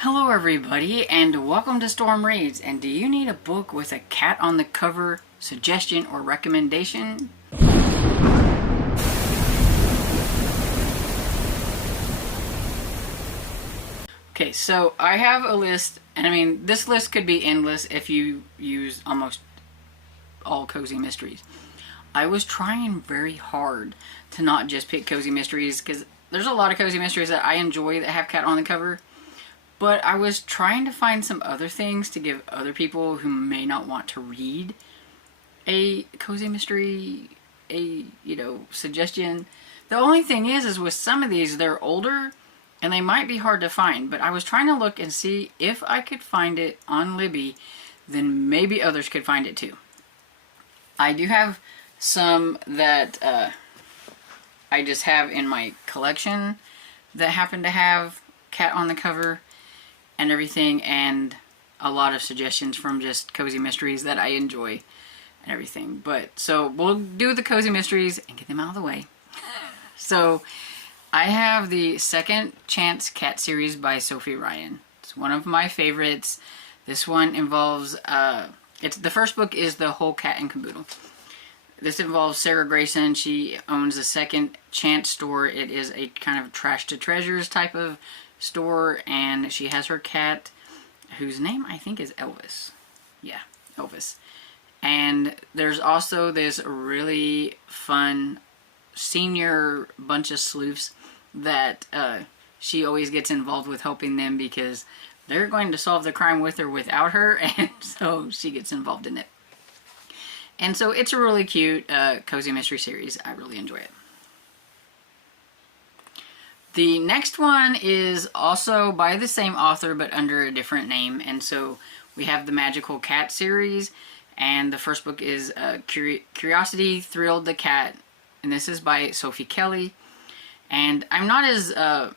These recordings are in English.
Hello everybody and welcome to Storm Reads. And do you need a book with a cat on the cover suggestion or recommendation? Okay, so I have a list, and I mean this list could be endless if you use almost all cozy mysteries. I was trying very hard to not just pick cozy mysteries because there's a lot of cozy mysteries that I enjoy that have cat on the cover. But I was trying to find some other things to give other people who may not want to read a cozy mystery, suggestion. The only thing is with some of these, they're older and they might be hard to find. But I was trying to look and see if I could find it on Libby, then maybe others could find it too. I do have some that I just have in my collection that happen to have cat on the cover and everything, and a lot of suggestions from just cozy mysteries that I enjoy and everything. But so we'll do the cozy mysteries and get them out of the way. So I have the Second Chance Cat series by Sophie Ryan. It's one of my favorites. This one involves the first book is The Whole Cat and Caboodle. This involves Sarah Grayson. She owns a Second Chance store. It is a kind of trash to treasures type of store, and she has her cat whose name I think is Elvis. Yeah, Elvis. And there's also this really fun senior bunch of sleuths that she always gets involved with, helping them because they're going to solve the crime with or without her, and so she gets involved in it. And so it's a really cute cozy mystery series. I really enjoy it. The next one is also by the same author but under a different name. And so we have the Magical Cat series, and the first book is Curiosity Thrilled the Cat, and this is by Sophie Kelly. And I'm not as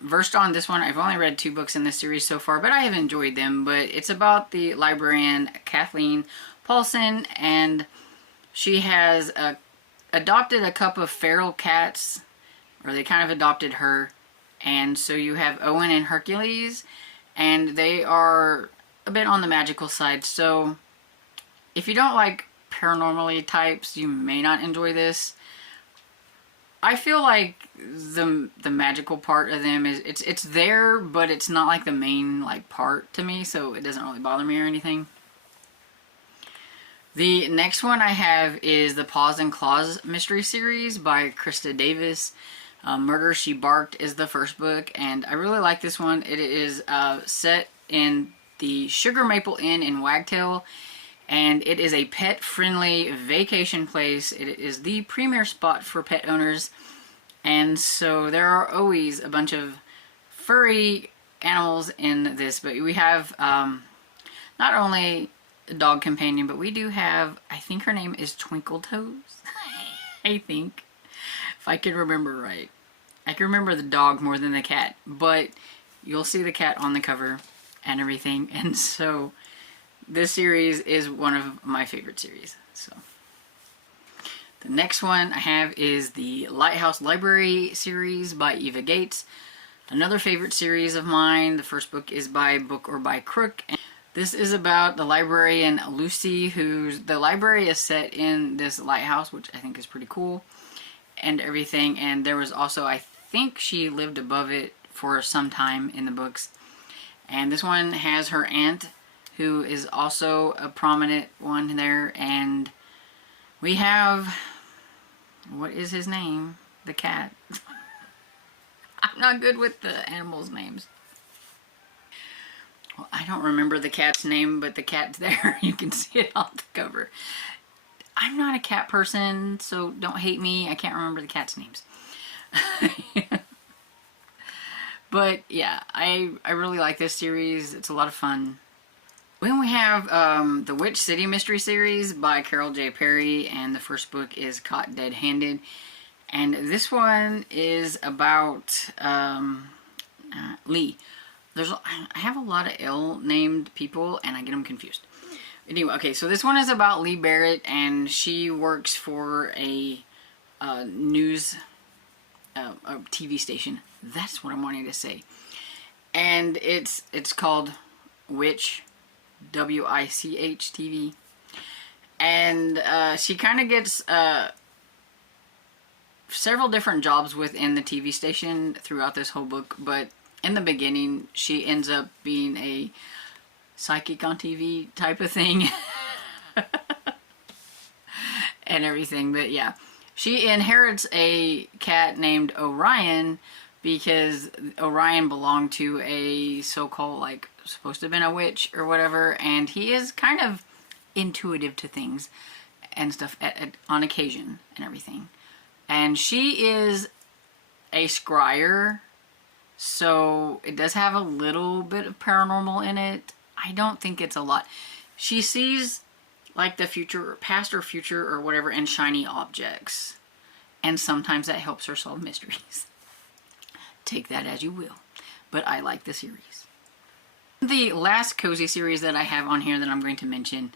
versed on this one. I've only read 2 books in this series so far, but I have enjoyed them. But it's about the librarian Kathleen Paulson, and she has adopted a couple of feral cats, or they kind of adopted her. And so you have Owen and Hercules, and they are a bit on the magical side. So if you don't like paranormally types, you may not enjoy this. I feel like the magical part of them is it's there, but it's not like the main part to me, so it doesn't really bother me or anything. The next one I have is the Paws and Claws mystery series by Krista Davis. Murder, She Barked is the first book, and I really like this one. It is set in the Sugar Maple Inn in Wagtail, and it is a pet-friendly vacation place. It is the premier spot for pet owners, and so there are always a bunch of furry animals in this, but we have not only a dog companion, but we do have, I think her name is Twinkle Toes. I think, if I can remember right. I can remember the dog more than the cat, but you'll see the cat on the cover and everything. And so this series is one of my favorite series. So the next one I have is the Lighthouse Library series by Eva Gates. Another favorite series of mine. The first book is by Book or by Crook. And this is about the librarian Lucy, the library is set in this lighthouse, which I think is pretty cool and everything. And there was also, I think she lived above it for some time in the books. And this one has her aunt, who is also a prominent one there. And we have, what is his name? The cat. I'm not good with the animals' names. Well, I don't remember the cat's name, but the cat's there. You can see it on the cover. I'm not a cat person, so don't hate me. I can't remember the cat's names. But yeah, I really like this series. It's a lot of fun. Then we have the Witch City Mystery Series by Carol J. Perry, and the first book is Caught Dead-Handed. And this one is about Lee. I have a lot of L-named people, and I get them confused. Anyway, okay, so this one is about Lee Barrett, and she works for a news, a TV station. That's what I'm wanting to say. and it's called Witch, WICH TV, and she kind of gets several different jobs within the TV station throughout this whole book, but in the beginning she ends up being a psychic on TV type of thing and everything. But yeah, she inherits a cat named Orion because Orion belonged to a so-called, like, supposed to have been a witch or whatever, and he is kind of intuitive to things and stuff on occasion and everything. And she is a scryer, so it does have a little bit of paranormal in it. I don't think it's a lot. She sees like the future, past or future or whatever, in shiny objects, and sometimes that helps her solve mysteries. Take that as you will, but I like the series. The last cozy series that I have on here that I'm going to mention,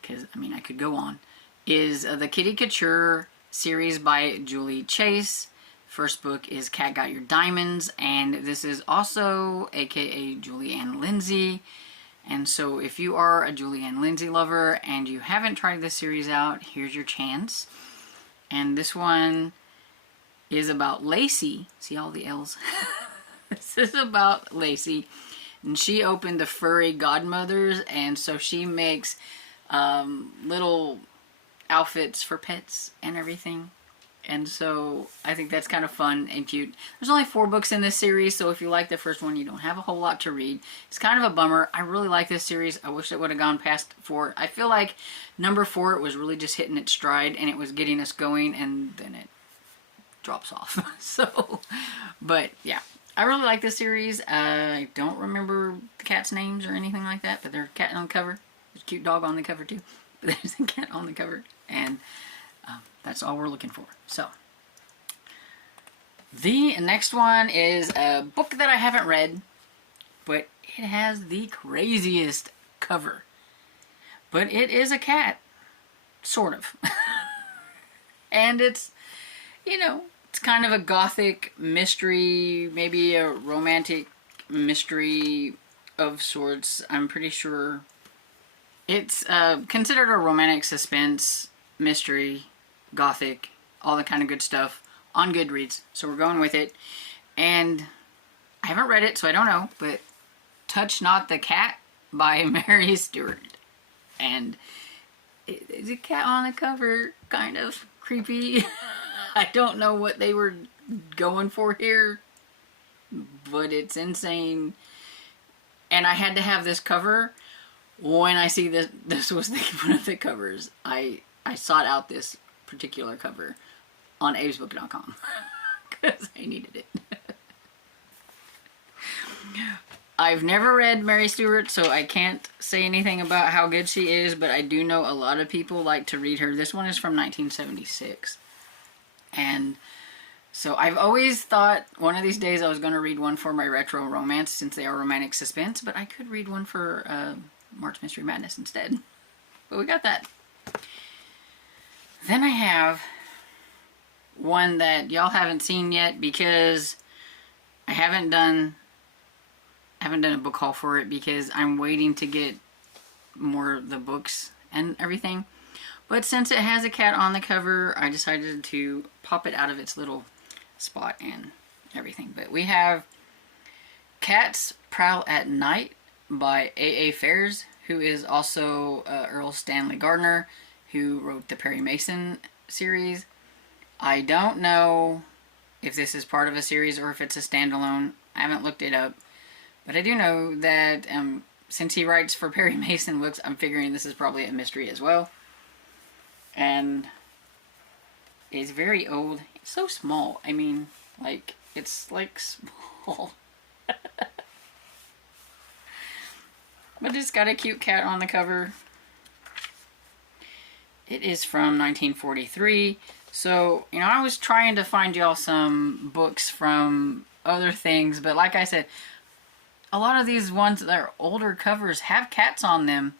because I mean I could go on, is the Kitty Couture series by Julie Chase. First book is Cat Got Your Diamonds, and this is also aka Julie Ann Lindsay. And so if you are a Julie Ann Lindsay lover and you haven't tried this series out, here's your chance. And this one is about Lacey. See all the L's? This is about Lacey. And she opened the Furry Godmothers, and so she makes little outfits for pets and everything. And so I think that's kind of fun and cute. There's only 4 books in this series, so if you like the first one, you don't have a whole lot to read. It's kind of a bummer. I really like this series. I wish it would have gone past 4. I feel like number 4, it was really just hitting its stride, and it was getting us going, and then it drops off. So, but yeah, I really like this series. I don't remember the cats' names or anything like that, but there's a cat on the cover. There's a cute dog on the cover too, but there's a cat on the cover, and that's all we're looking for. So, the next one is a book that I haven't read, but it has the craziest cover. But it is a cat, sort of. And it's, you know, it's kind of a gothic mystery, maybe a romantic mystery of sorts. I'm pretty sure it's considered a romantic suspense mystery, gothic, all that kind of good stuff on Goodreads. So we're going with it. And I haven't read it, so I don't know, but Touch Not the Cat by Mary Stewart. And it's a cat on the cover, kind of creepy. I don't know what they were going for here, but it's insane. And I had to have this cover. When I see this was one of the covers. I sought out this particular cover on abesbook.com because I needed it. I've never read Mary Stewart, so I can't say anything about how good she is, but I do know a lot of people like to read her. This one is from 1976. And so I've always thought one of these days I was going to read one for my retro romance, since they are romantic suspense, but I could read one for March Mystery Madness instead. But we got that. Then I have one that y'all haven't seen yet because I haven't done a book haul for it because I'm waiting to get more of the books and everything. But since it has a cat on the cover, I decided to pop it out of its little spot and everything. But we have Cats Prowl at Night by A.A. Fairs, who is also Earl Stanley Gardner, who wrote the Perry Mason series. I don't know if this is part of a series or if it's a standalone. I haven't looked it up. But I do know that since he writes for Perry Mason books, I'm figuring this is probably a mystery as well. And it's very old. It's so small. I mean, like, it's like small. But it's got a cute cat on the cover. It is from 1943. So, you know, I was trying to find y'all some books from other things, but like I said, a lot of these ones that are older covers have cats on them,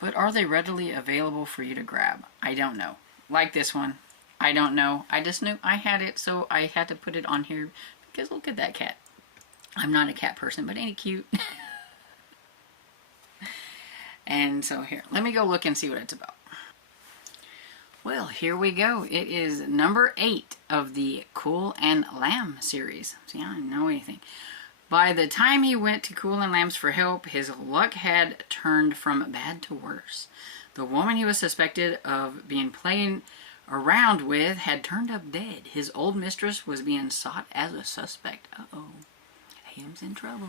but are they readily available for you to grab? I don't know. Like this one, I don't know. I just knew I had it, so I had to put it on here because look at that cat. I'm not a cat person, but ain't it cute? And so here, let me go look and see what it's about. Well, here we go. It is number 8 of the Cool and Lamb series. See, I don't know anything. By the time he went to Cool and Lamb's for help, his luck had turned from bad to worse. The woman he was suspected of being playing around with had turned up dead. His old mistress was being sought as a suspect. Uh-oh. Ham's in trouble.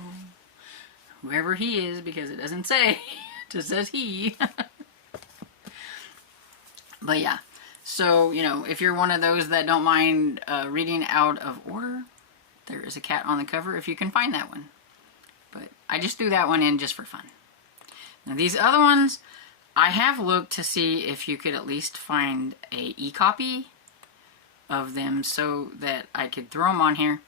Whoever he is, because it doesn't say. It just says he. But yeah. So, you know, if you're one of those that don't mind reading out of order, there is a cat on the cover if you can find that one. But I just threw that one in just for fun. Now these other ones, I have looked to see if you could at least find a e-copy of them so that I could throw them on here.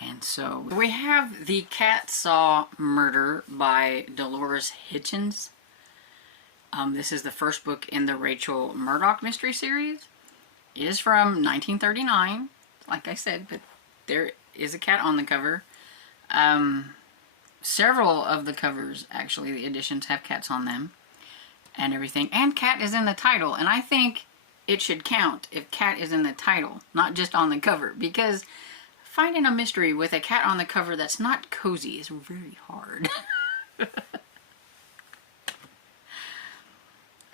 And so we have The Cat Saw Murder by Dolores Hitchens. This is the first book in the Rachel Murdoch mystery series. It is from 1939, like I said, but there is a cat on the cover. Several of the covers, actually, the editions have cats on them and everything. And cat is in the title, and I think it should count if cat is in the title, not just on the cover, because finding a mystery with a cat on the cover that's not cozy is very hard.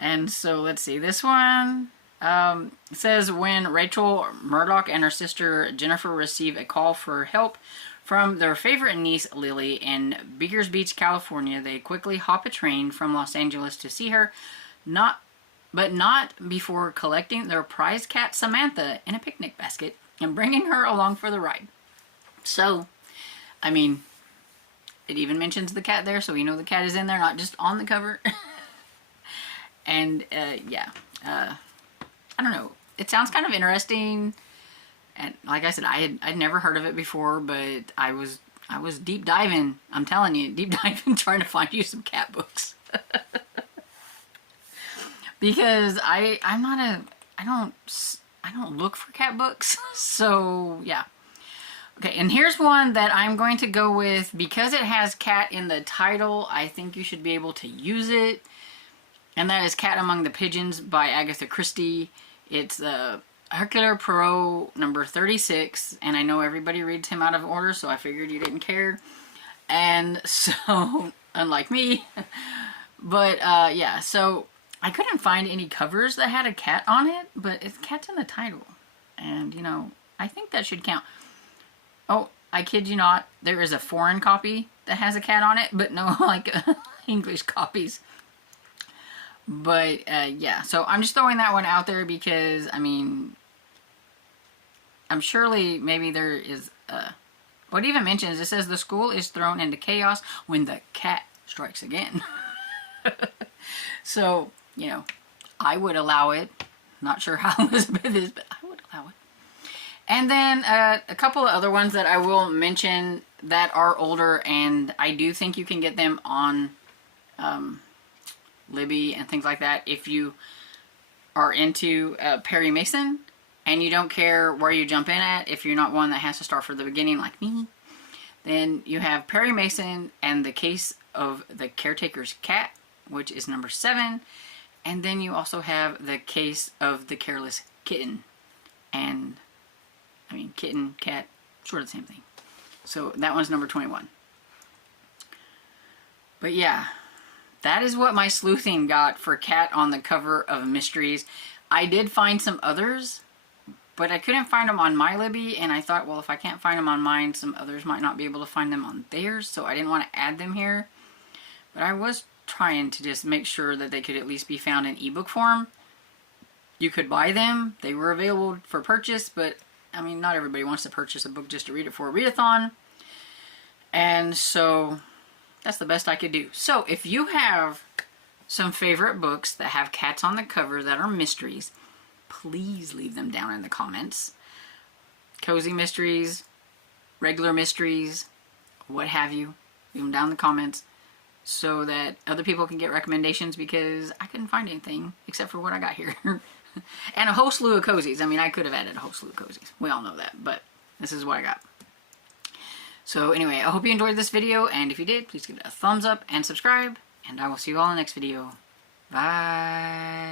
And so let's see, this one says when Rachel Murdoch and her sister Jennifer receive a call for help from their favorite niece Lily in Beakers Beach, California, they quickly hop a train from Los Angeles to see her, but not before collecting their prized cat Samantha in a picnic basket and bringing her along for the ride. So, I mean, it even mentions the cat there, so we know the cat is in there, not just on the cover. And, yeah, I don't know. It sounds kind of interesting. And like I said, I'd never heard of it before, but I was deep diving. I'm telling you, deep diving, trying to find you some cat books. Because I don't look for cat books. So, yeah. Okay, and here's one that I'm going to go with. Because it has cat in the title, I think you should be able to use it. And that is Cat Among the Pigeons by Agatha Christie. It's Hercule Poirot number 36. And I know everybody reads him out of order, so I figured you didn't care. And so, unlike me. But, yeah, so I couldn't find any covers that had a cat on it, but it's cat's in the title. And, you know, I think that should count. Oh, I kid you not, there is a foreign copy that has a cat on it, but no, like, English copies. But, yeah, so I'm just throwing that one out there because, I mean, I'm surely, maybe there is, what it even mentions, it says the school is thrown into chaos when the cat strikes again. So, you know, I would allow it. Not sure how Elizabeth is, but I would allow it. And then, a couple of other ones that I will mention that are older, and I do think you can get them on, Libby and things like that if you are into Perry Mason and you don't care where you jump in at. If you're not one that has to start from the beginning like me, then you have Perry Mason and the Case of the Caretaker's Cat, which is number 7, and then you also have the Case of the Careless Kitten, and I mean kitten, cat, sort of the same thing. So that one's number 21. But yeah, that is what my sleuthing got for cat on the cover of mysteries. I did find some others, but I couldn't find them on my Libby, and I thought, well, if I can't find them on mine, some others might not be able to find them on theirs, so I didn't want to add them here. But I was trying to just make sure that they could at least be found in ebook form. You could buy them. They were available for purchase, but, I mean, not everybody wants to purchase a book just to read it for a readathon. And so that's the best I could do. So if you have some favorite books that have cats on the cover that are mysteries, please leave them down in the comments. Cozy mysteries, regular mysteries, what have you. Leave them down in the comments so that other people can get recommendations, because I couldn't find anything except for what I got here. And a whole slew of cozies. I mean, I could have added a whole slew of cozies. We all know that, but this is what I got. So anyway, I hope you enjoyed this video, and if you did, please give it a thumbs up and subscribe, and I will see you all in the next video. Bye.